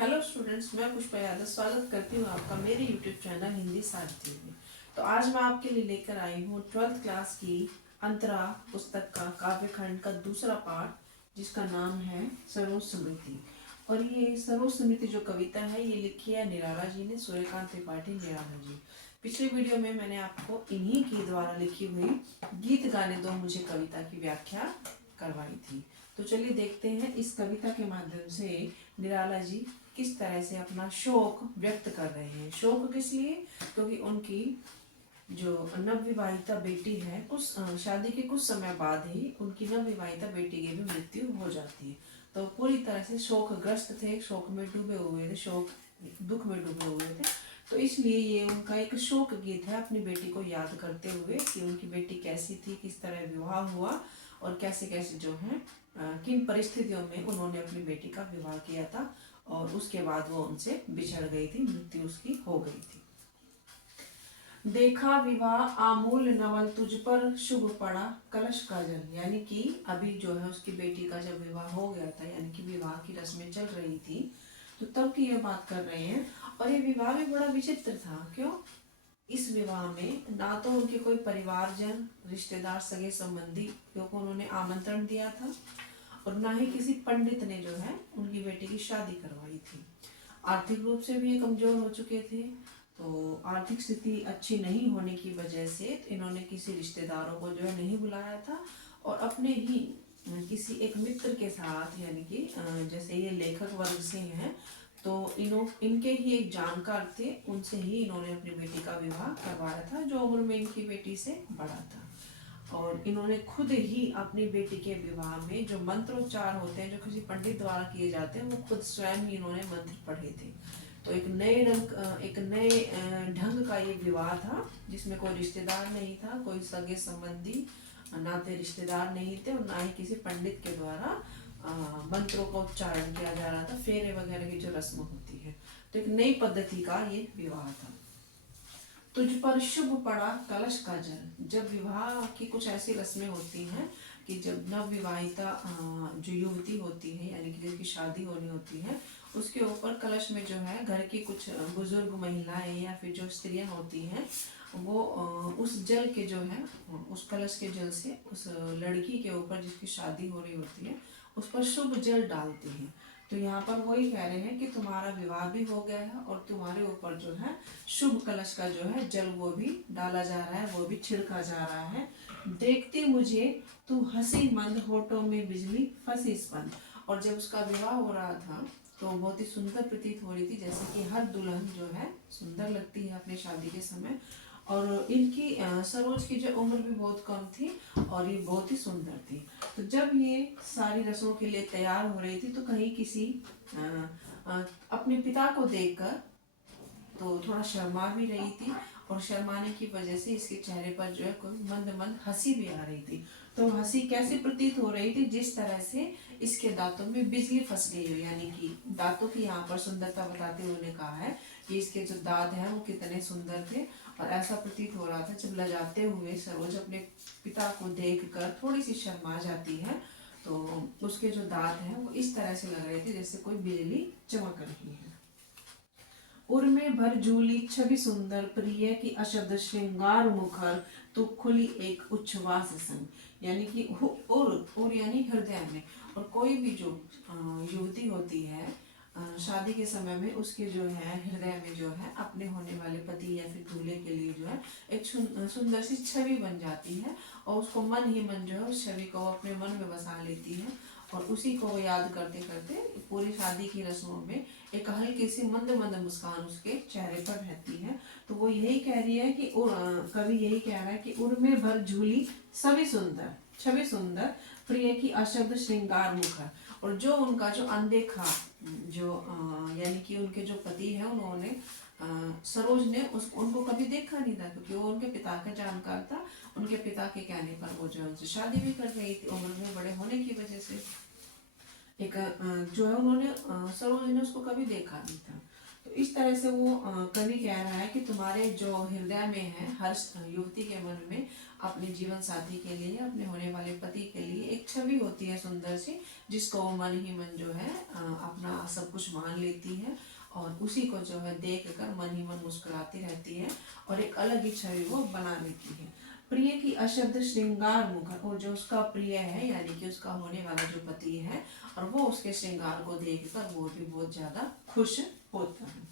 Hello students, मैं पुष्पा यादव स्वागत करती हूँ आपका मेरे यूट्यूब चैनल हिंदी सारथी में। तो आज मैं आपके लिए लेकर आई हूँ 12th क्लास की अंतरा पुस्तक का काव्य खंड का दूसरा पाठ, जिसका नाम है सरोज स्मृति। और ये सरोज स्मृति जो कविता है ये लिखी है निराला जी ने, सूर्यकांत त्रिपाठी निराला जी। पिछले वीडियो में मैंने आपको इन्हीं के द्वारा लिखी हुई गीत गाने दो मुझे कविता की व्याख्या करवाई थी। तो चलिए देखते हैं इस कविता के माध्यम से निराला जी किस तरह से अपना शोक व्यक्त कर रहे हैं। शोक किस लिए? क्योंकि उनकी जो नवविवाहिता बेटी है, कुछ शादी के कुछ समय बाद ही उनकी नवविवाहिता बेटी की भी मृत्यु हो जाती है। तो पूरी तरह से शोकग्रस्त थे, शोक में डूबे हुए थे, शोक दुख में डूबे हुए थे। तो इसलिए ये उनका एक शोक गीत है, अपनी बेटी को याद करते हुए कि उनकी बेटी कैसी थी, किस तरह विवाह हुआ और कैसे कैसे जो है किन परिस्थितियों में उन्होंने अपनी बेटी का विवाह किया था और उसके बाद वो उनसे बिछड़ गई थी, मृत्यु उसकी हो गई थी। देखा विवाह आमूल नवल तुझ पर शुभ पड़ा कलश का जल, यानी कि अभी जो है उसकी बेटी का जब विवाह हो गया था, यानी कि विवाह की रस्में चल रही थी, तो तब की ये बात कर रहे हैं। और ये विवाह भी बड़ा विचित्र था। क्यों? इस विवाह में ना तो उनके कोई परिवारजन, रिश्तेदार, सगे संबंधी को उन्होंने आमंत्रण दिया था और ना ही किसी पंडित ने जो है उनकी बेटी की शादी करवाई थी। आर्थिक रूप से भी ये कमजोर हो चुके थे, तो आर्थिक स्थिति अच्छी नहीं होने की वजह से इन्होंने किसी रिश्तेदारों को जो है नहीं बुलाया था और अपने ही किसी एक मित्र के साथ, यानी कि जैसे ये लेखक वर्ग से हैं, तो इनके ही एक जानकार थे, उनसे ही इन्होंने अपनी बेटी का विवाह करवाया था, जो उम्र में इनकी बेटी से बड़ा था। और इन्होंने खुद ही अपनी बेटी के विवाह में जो मंत्रोच्चार होते हैं, जो किसी पंडित द्वारा किए जाते हैं, वो खुद स्वयं ही इन्होंने मंत्र पढ़े थे। तो एक नए ढंग का ये विवाह था, जिसमें कोई रिश्तेदार नहीं था, कोई सगे संबंधी नाते रिश्तेदार नहीं थे और ना ही किसी पंडित के द्वारा मंत्रों का उच्चारण किया जा रहा था, फेरे वगैरह की जो रस्म होती है। तो एक नई पद्धति का ये विवाह था। तुझ पर शुभ पड़ा कलश का जल। जब विवाह की कुछ ऐसी रस्में होती हैं कि जब नव विवाहिता जो युवती होती है, यानी कि जिसकी शादी होनी होती है, उसके ऊपर कलश में जो है घर की कुछ बुजुर्ग महिलाएं या फिर जो स्त्रियां होती हैं, वो उस जल के जो है, उस कलश के जल से उस लड़की के ऊपर जिसकी शादी हो रही होती है उस पर शुभ जल डालती हैं। तो यहाँ पर वही कह रहे हैं कि तुम्हारा विवाह भी हो गया है और तुम्हारे ऊपर जो है शुभ कलश का जो है जल वो भी डाला जा रहा है, वो भी छिड़का जा रहा है। देखती मुझे तू हंसी मंद, होठों में बिजली फंसी स्पंद। और जब उसका विवाह हो रहा था तो बहुत ही सुंदर प्रतीत हो रही थी, जैसे कि हर दुल्हन जो है सुंदर लगती है अपनी शादी के समय। और इनकी सरोज की जो उम्र भी बहुत कम थी और ये बहुत ही सुंदर थी। तो जब ये सारी रस्मों के लिए तैयार हो रही थी तो कहीं किसी अपने पिता को देखकर तो थोड़ा शर्मा भी रही थी और शर्माने की वजह से इसके चेहरे पर जो है कोई मंद मंद हंसी भी आ रही थी। तो हंसी कैसे प्रतीत हो रही थी? जिस तरह से इसके दांतों में बिजली फंस गई हो, यानी कि दांतों की यहाँ पर सुंदरता बताते हुए उन्होंने कहा है कि इसके जो दांत हैं वो कितने सुंदर थे। और ऐसा प्रतीत हो रहा था जब लजाते हुए सरोज अपने पिता को देखकर थोड़ी सी शर्मा जाती है, तो उसके जो दांत हैं वो इस तरह से लग रहे थे जैसे कोई बिजली चमक रही है। उर्मे भर झूली छवि सुंदर, प्रिय की अशब्द श्रृंगार मुखर, तो खुली एक उच्छ्वास संग, यानी कि और यानी हृदय में। और कोई भी जो युवती होती है शादी के समय में, उसके जो है हृदय में जो है अपने होने वाले पति या फिर दूल्हे के लिए जो है एक सुंदर सी छवि बन जाती है और उसको मन ही मन जो है उस छवि को अपने मन में बसा लेती है और उसी को याद करते करते पूरी शादी की रस्मों में एक हल्की सी मंद मंद मुस्कान उसके चेहरे पर रहती है। तो वो यही कह रही है कि कवि यही कह रहा है कि उर्मे भर झूली सभी सुंदर, छवि सुंदर, प्रिय की अशब्द श्रृंगार मुखर। और जो उनका जो अनदेखा जो यानी कि उनके जो पति है, उन्होंने सरोज ने उनको कभी देखा नहीं था, क्योंकि वो उनके पिता का जानकार था। उनके पिता के कहने पर वो जो उनसे शादी भी कर रही थी, उम्र में बड़े होने की वजह से। एक जो है उन्होंने सरोज ने उसको कभी देखा नहीं था। तो इस तरह से वो कवि कह रहा है कि तुम्हारे जो हृदय में है, हर युवती के मन में अपने जीवन साथी के लिए, अपने होने वाले पति के लिए एक छवि होती है सुंदर सी, जिसको वो मन ही मन जो है अपना सब कुछ मान लेती है और उसी को जो है देख कर मन ही मन मुस्कुराती रहती है और एक अलग ही छवि वो बना लेती है। प्रिय की अशब्द श्रृंगार मुखर, और जो उसका प्रिय है यानी कि उसका होने वाला जो पति है, और वो उसके श्रृंगार को देखकर वो भी बहुत ज्यादा खुश होता है।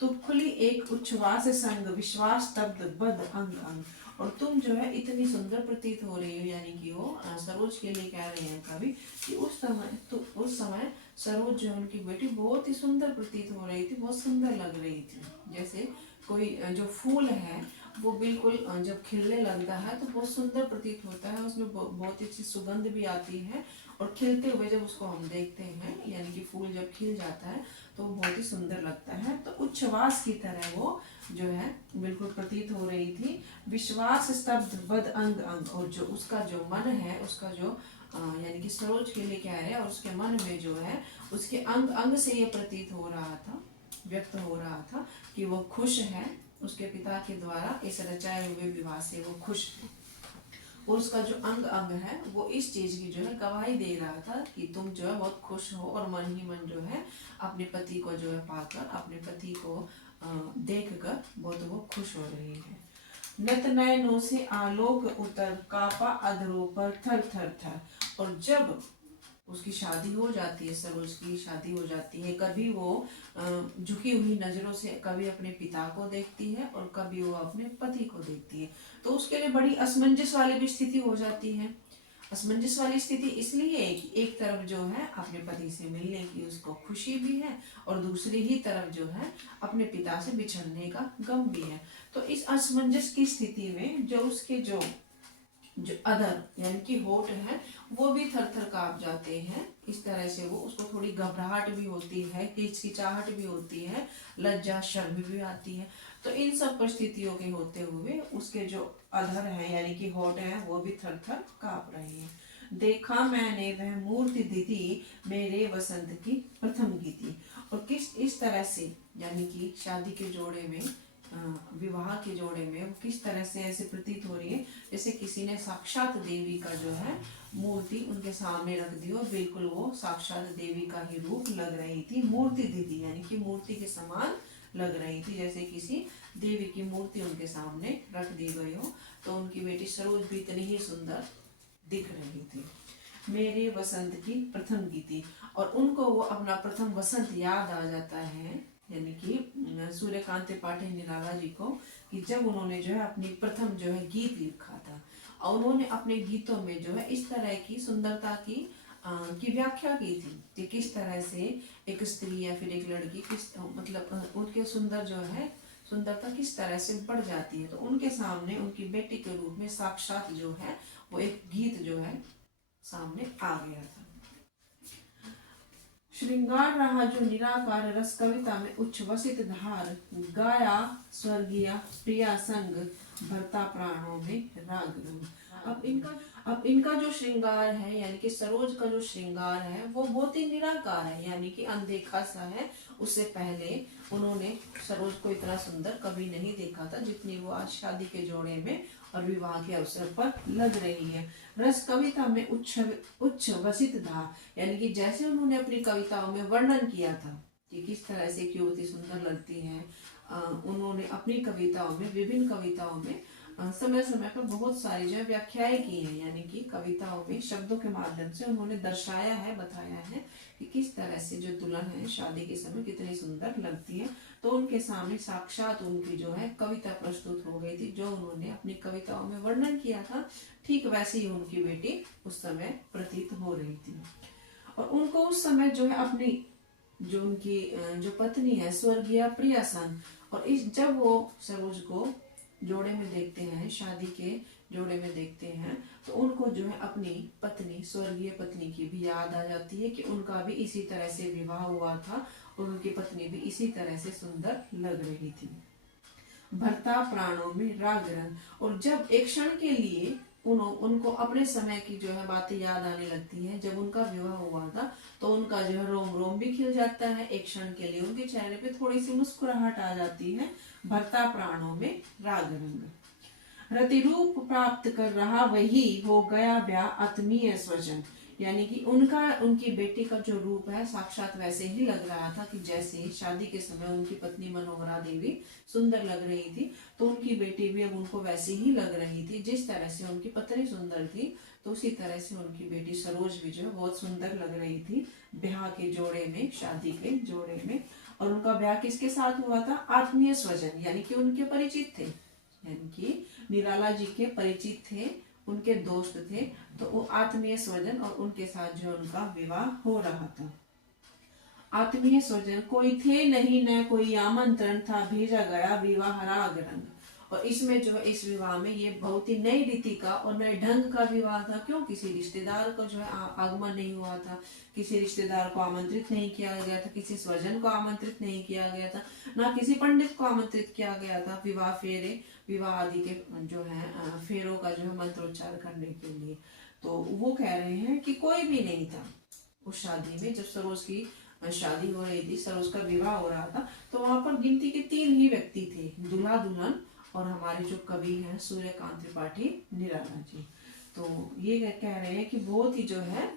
तो खुली एक उच्छ्वास संग विश्वास तब्द बद अंग अंग, और तुम जो है इतनी सुंदर प्रतीत हो रही हो, यानी कि वो सरोज के लिए कह रहे हैं कवि कि उस समय सरोज जो है उनकी बेटी बहुत ही सुंदर प्रतीत हो रही थी, बहुत सुंदर लग रही थी। जैसे कोई जो फूल है वो बिल्कुल जब खिलने लगता है तो बहुत सुंदर प्रतीत होता है, उसमें बहुत ही अच्छी सुगंध भी आती है, और खिलते हुए जब उसको हम देखते हैं यानी कि फूल जब खिल जाता है तो बहुत ही सुंदर लगता है। तो उच्छ्वास की तरह वो जो है बिल्कुल प्रतीत हो रही थी। विश्वास स्तब्ध बद अंग अंग, और जो उसका जो मन है, उसका जो यानी कि सरोज के लिए कह रहे हैं, और उसके मन में जो है उसके अंग अंग से ये प्रतीत हो रहा था, व्यक्त हो रहा था कि वो खुश है, उसके पिता के द्वारा इस रचाए हुए विवाह से वो खुश है। और उसका जो अंग अंग है वो इस चीज की जो है गवाही दे रहा था कि तुम जो है बहुत खुश हो, और मन ही मन जो है अपने पति को जो है पाकर, अपने पति को देख कर बहुत वो खुश हो रही है। नत नयनों से आलोक उतर कापा अधरों पर थर थर थर, और जब उसकी शादी हो जाती है, सरोज की शादी हो जाती है, कभी वो झुकी हुई नजरों से कभी अपने पिता को देखती है और कभी वो अपने पति को देखती है, तो उसके लिए बड़ी असमंजस वाली भी स्थिति हो जाती है। असमंजस वाली स्थिति इसलिए है कि एक तरफ जो है अपने पति से मिलने की उसको खुशी भी है, और दूसरी ही तरफ जो है अपने पिता से बिछड़ने का गम भी है। तो इस असमंजस की स्थिति में जो उसके जो अधर यानी कि होठ है वो भी थर थर कांप जाते हैं। इस तरह से वो उसको थोड़ी घबराहट भी होती है, हिचकिचाहट भी होती है, लज्जा शर्म भी आती है। तो इन सब परिस्थितियों के होते हुए उसके जो अधर है यानी कि होठ है वो भी थर थर कांप रहे हैं। देखा मैंने वह मूर्ति दीदी मेरे वसंत की प्रथम गीति, और किस इस तरह से यानी कि शादी के जोड़े में विवाह के जोड़े में वो किस तरह से ऐसे प्रतीत हो रही है जैसे किसी ने साक्षात देवी का जो है मूर्ति उनके सामने रख दी, और बिल्कुल वो साक्षात देवी का ही रूप लग रही थी। मूर्ति दीदी यानी कि मूर्ति के समान लग रही थी, जैसे किसी देवी की मूर्ति उनके सामने रख दी गई हो। तो उनकी बेटी सरोज भी इतनी ही सुंदर दिख रही थी। मेरे वसंत की प्रथम गीति, और उनको वो अपना प्रथम वसंत याद आ जाता है, यानी कि सूर्यकांत त्रिपाठी निराला जी को, कि जब उन्होंने जो है अपनी प्रथम जो है गीत लिखा था, और उन्होंने अपने गीतों में जो है इस तरह की सुंदरता की व्याख्या की थी कि किस तरह से एक स्त्री या फिर एक लड़की किस मतलब उनके सुंदरता किस तरह से बढ़ जाती है। तो उनके सामने उनकी बेटी के रूप में साक्षात जो है वो एक गीत जो है सामने आ गया था। श्रृंगार रहा जो निराकार रस कविता में उच्छ्वसित धार, गाया स्वर्गीय प्रिया संग भरता प्राणों में राग रंग। अब इनका जो श्रृंगार है यानी कि सरोज का जो श्रृंगार है वो बहुत ही निराकार है, यानी कि अनदेखा सा है। उससे पहले उन्होंने सरोज को इतना सुंदर कभी नहीं देखा था जितनी वो आज शादी के जोड़े में और विवाह के अवसर पर लग रही है। रस कविता में उच्छ्वसित था, यानी कि जैसे उन्होंने अपनी कविताओं में वर्णन किया था कि किस तरह से युवती सुंदर लगती है, उन्होंने अपनी कविताओं में विभिन्न कविताओं में समय समय पर बहुत सारी जो व्याख्याएं की हैं, यानी कि कविताओं में शब्दों के माध्यम से उन्होंने दर्शाया है, बताया है कि किस तरह से जो दुल्हन है शादी के समय कितनी सुंदर लगती है। तो उनके सामने साक्षात उनकी जो है कविता प्रस्तुत हो गई थी, जो उन्होंने अपनी कविताओं में वर्णन किया था, ठीक वैसे ही उनकी बेटी उस समय प्रतीत हो रही थी। और उनको उस समय जो है अपनी जो उनकी जो पत्नी है स्वर्गीय प्रिया सन, और इस जब वो सरोज को जोड़े में देखते हैं, शादी के जोड़े में देखते हैं, तो उनको जो है अपनी पत्नी स्वर्गीय पत्नी की भी याद आ जाती है कि उनका भी इसी तरह से विवाह हुआ था और उनकी पत्नी भी इसी तरह से सुंदर लग रही थी। भरता प्राणों में राग रंग, और जब एक क्षण के लिए उनको अपने समय की जो है बातें याद आने लगती हैं, जब उनका विवाह हुआ था तो उनका जो है रोम रोम भी खिल जाता है। एक क्षण के लिए उनके चेहरे पे थोड़ी सी मुस्कुराहट आ जाती है। भरता प्राणों में राग रंग, रति रूप प्राप्त कर रहा वही हो गया ब्याह आत्मीय स्वजन, यानी कि उनकी बेटी का जो रूप है साक्षात वैसे ही लग रहा था कि जैसे शादी के समय उनकी पत्नी मनोहरा देवी सुंदर लग रही थी, तो उनकी बेटी भी अब उनको वैसी ही लग रही थी। जिस तरह से उनकी पत्नी सुंदर थी, तो उसी तरह से उनकी बेटी सरोज भी जो है बहुत सुंदर लग रही थी ब्याह के जोड़े में, शादी के जोड़े में। और उनका ब्याह किसके साथ हुआ था? आत्मीय स्वजन यानी कि उनके परिचित थे, यानी कि निराला जी के परिचित थे, उनके दोस्त थे, तो वो आत्मीय स्वजन और उनके साथ जो उनका विवाह हो रहा था। आत्मीय स्वजन कोई थे नहीं, न कोई आमंत्रण था, भेजा गया विवाह राग रंग। और इसमें जो है इस विवाह में ये बहुत ही नई रीति का और नए ढंग का विवाह था। क्यों? किसी रिश्तेदार का जो है आगमन नहीं हुआ था, किसी रिश्तेदार को आमंत्रित नहीं किया गया था, किसी स्वजन को आमंत्रित नहीं किया गया था, ना किसी पंडित को आमंत्रित किया गया था विवाह फेरे, विवाह आदि के जो है फेरों का जो है मंत्रोच्चार करने के लिए। तो वो कह रहे हैं कि कोई भी नहीं था उस शादी में। जब सरोज की शादी हो रही थी, सरोज का विवाह हो रहा था, तो वहां पर गिनती के 3 ही व्यक्ति थे, दूल्हा दुल्हन और हमारे जो कवि हैं सूर्यकांत त्रिपाठी निराला जी। तो ये कह रहे हैं कि बहुत ही जो है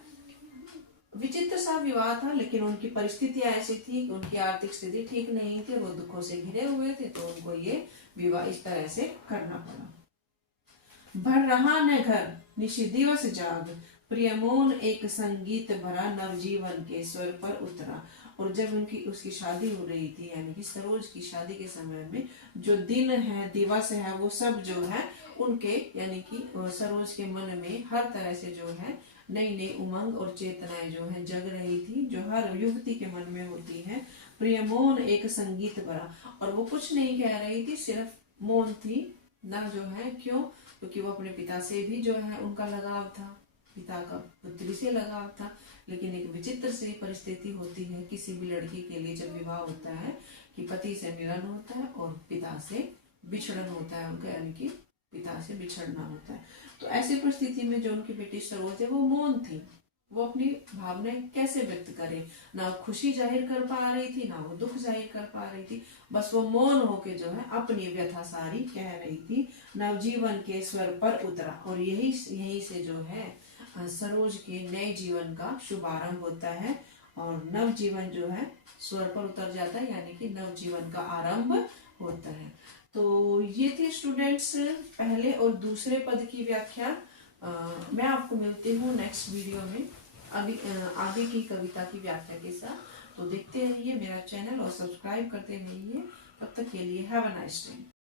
विचित्र सा विवाह था, लेकिन उनकी परिस्थितियां ऐसी थी कि उनकी आर्थिक स्थिति ठीक नहीं थी, वो दुखों से घिरे हुए थे, तो उनको ये विवाह इस तरह से करना पड़ा। भर रहा न घर निशि दिवस जाग, प्रिय मौन एक संगीत भरा, नवजीवन के स्वर पर उतरा। और जब उसकी शादी हो रही थी, यानी कि सरोज की शादी के समय में जो दिन है, दिवस है, वो सब जो है उनके यानी कि सरोज के मन में हर तरह से जो है नई नई उमंग और चेतनाएं जो है जग रही थी, जो हर युवती के मन में होती है। प्रिय मौन एक संगीत भरा, और वो कुछ नहीं कह रही थी, सिर्फ मौन थी ना जो है। क्यों? क्योंकि वो अपने पिता से भी जो है उनका लगाव था, पिता का पुत्री से लगाव था। लेकिन एक विचित्र सी परिस्थिति होती है किसी भी लड़की के लिए जब विवाह होता है कि पति से मिलन होता है और पिता से बिछड़न होता है उनका, यानी कि पिता से बिछड़ना होता है। तो ऐसी परिस्थिति में जो उनकी बेटी सरोज है वो मौन थी, वो अपनी भावनाएं कैसे व्यक्त करे, ना खुशी जाहिर कर पा रही थी, ना वो दुख जाहिर कर पा रही थी, बस वो मौन होके जो है अपनी व्यथा सारी कह रही थी। नवजीवन के स्वर पर उतरा, और यही से जो है सरोज के नए जीवन का शुभारंभ होता है, और नव जीवन जो है स्वर पर उतर जाता है, यानी कि नव जीवन का आरंभ होता है। तो ये थी स्टूडेंट्स पहले और दूसरे पद की व्याख्या। मैं आपको मिलती हूँ नेक्स्ट वीडियो में अभी आगे की कविता की व्याख्या के साथ। तो देखते रहिए मेरा चैनल और सब्सक्राइब करते रहिए। तब तक के लिए हैव अ नाइस डे।